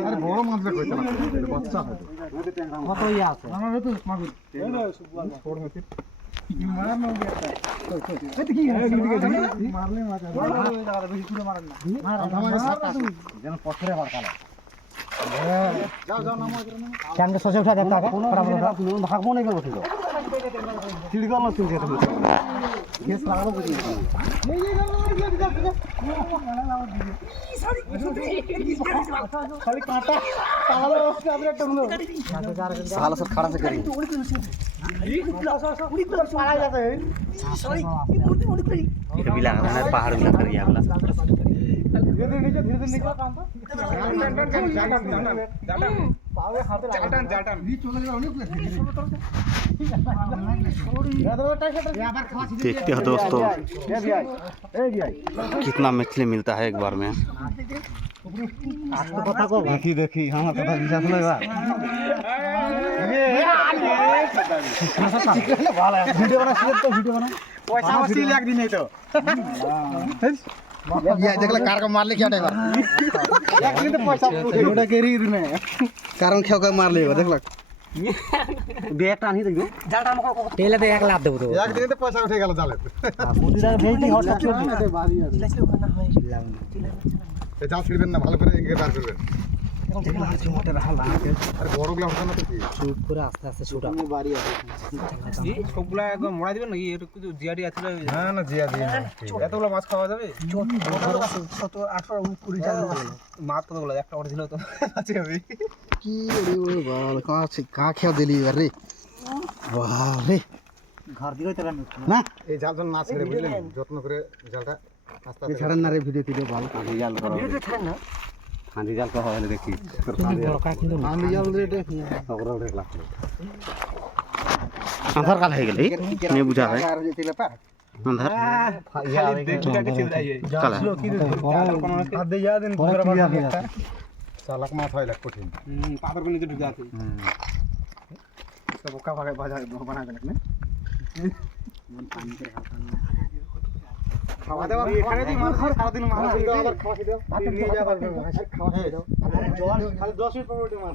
আরে বড় মাছ দেখো এটা বাচ্চা হবে কত ইয়া আছে আমার তো মাগুর ছোট মাছ মার না এটা এটা কি মারলে মাছ বেশি পুরো মারেন না আমার সাথে যেন পথরে মারকালা যাও যাও নামো ক্যামেরা সোজা উঠা দেন তাকে ভাগবো না বসে তো চিড়ি গেল না চিড়ি তুমি কেস লাগালো বুঝি খালি কাটা তাহলে আপনি একটা বলো সালা সব খাড়া से करी पाला जाता है सॉरी ये भी लगा है पहाड़ भी लगा रिया वाला धीरे नीचे काम तो जाटन पावे हाथे जाटन भी चले जाओ अनेक देखते हो दोस्तों कितना मछली मिलता है एक बार में देखी देखी हमारा कथा विश्वास लेगा वीडियो बना तो वीडियो बना पैसा वसूल एक दिन नहीं तो ये देख ले कार का मार ले क्या टाइम एक दिन तो पैसा उड़ा के री में कारण खेव का मार ले देख ले बेटा नहीं देखो जाटा मको तेले तो एक लाभ देबो तो एक दिन तो पैसा उठे गेल जाले मुदिरा भेजी हट बारी ए जाल ছিড়বেন না ভালো করে এগিয়ে দাঁড় করবেন মোটা রাখলা আরে বড় গুলো হচ্ছে না তো কি শুট করে আস্তে আস্তে শুট আপনি বাড়ি আছে জি সবগুলা একদম মোড়া দিবেন নাকি এর কিছু জিআরডি আছে না না জিয়া দিয়ে এতগুলো মাছ খাওয়া যাবে 17 18 20 টাকা মাছ কতগুলো একটা অর্ডার দিলেও তো আছে হবে কি রে ওরে বাল কা খেয়া দিলি রে বাহ রে ঘর দিকে তো না এই জাল যখন না ছেড়ে বুঝলেন যত্ন করে জালটা আস্তে আস্তে ছাড়েন না রে ভিডিও টিডিও ভালো কাঁদি জাল করো ভিডিও ছাড়েন না কাঁদি জাল করা হলে দেখি কাঁদি জাল রে এটা সগরা উঠে লাগ अंधार काल है गेले नहीं बुझा है अंधार खाली देखा के चिल्लाई है काला आधे याद इन पूरा बात सालक माथ হয় লাগ কঠিন पाथर पे नीचे ढुक जाते सब का भागे बाजा बना के रखने খাওয়া দাওয়া এখানে দি মার খাওয়া সারা দিন মার দাও আবার খাওয়া দাও ভাত নিয়ে যা পারবে খাওয়া দাও আরে জল খালি 10 মিনিট পর উঠে মার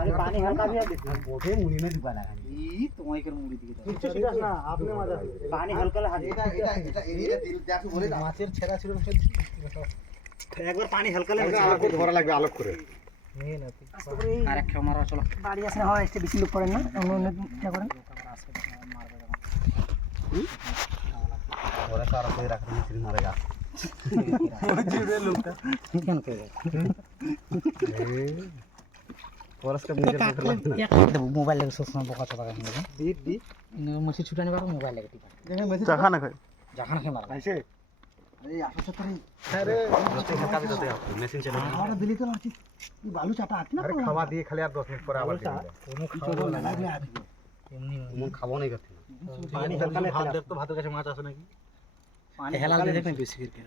अरे पानी हल्का भी है बोटे मुड़ी में डुबा लगा ई तुम्हारी कर मुड़ी दिखे নিচে সিধাস না আপনি মজা पानी हल्का हाथ এটা এরিয়া দিল যাকে বলে মাছের ছেড়া ছিল एक बार पानी हल्का ले আলোক ধরা লাগবে আলোক করে আরে খেও মারা চলো বাড়ি আসে হয় একটু বেশি লোক করেন না অন্য অন্য ইচ্ছা করেন ওরা সারা করে রাখতে মিস্ত্রি মারেগা কেন করে ফরেস্ট কা নিজে मोबाइल लेके सोचना बहुत अच्छा लगा मुझे दी मछली छुटाने वाला मोबाइल लेके टिपा দেখেন মেসেজ चखा ना खाए जहां के मारा আইছে এই 78 আরে मशीन चला আর দিলি তো লাগছে এই বালু চাটা আট না আরে খাওয়া দিয়ে খালি আর 10 মিনিট পরে আবার দিয়ে কোনো খাওয়া লাগবে আর এমনি মন খাবো নাই করতে पानी हल्का ले ভাত দেব তো ভাতের কাছে মাছ আছে নাকি पानी हेलाल दे देखने बेसी करके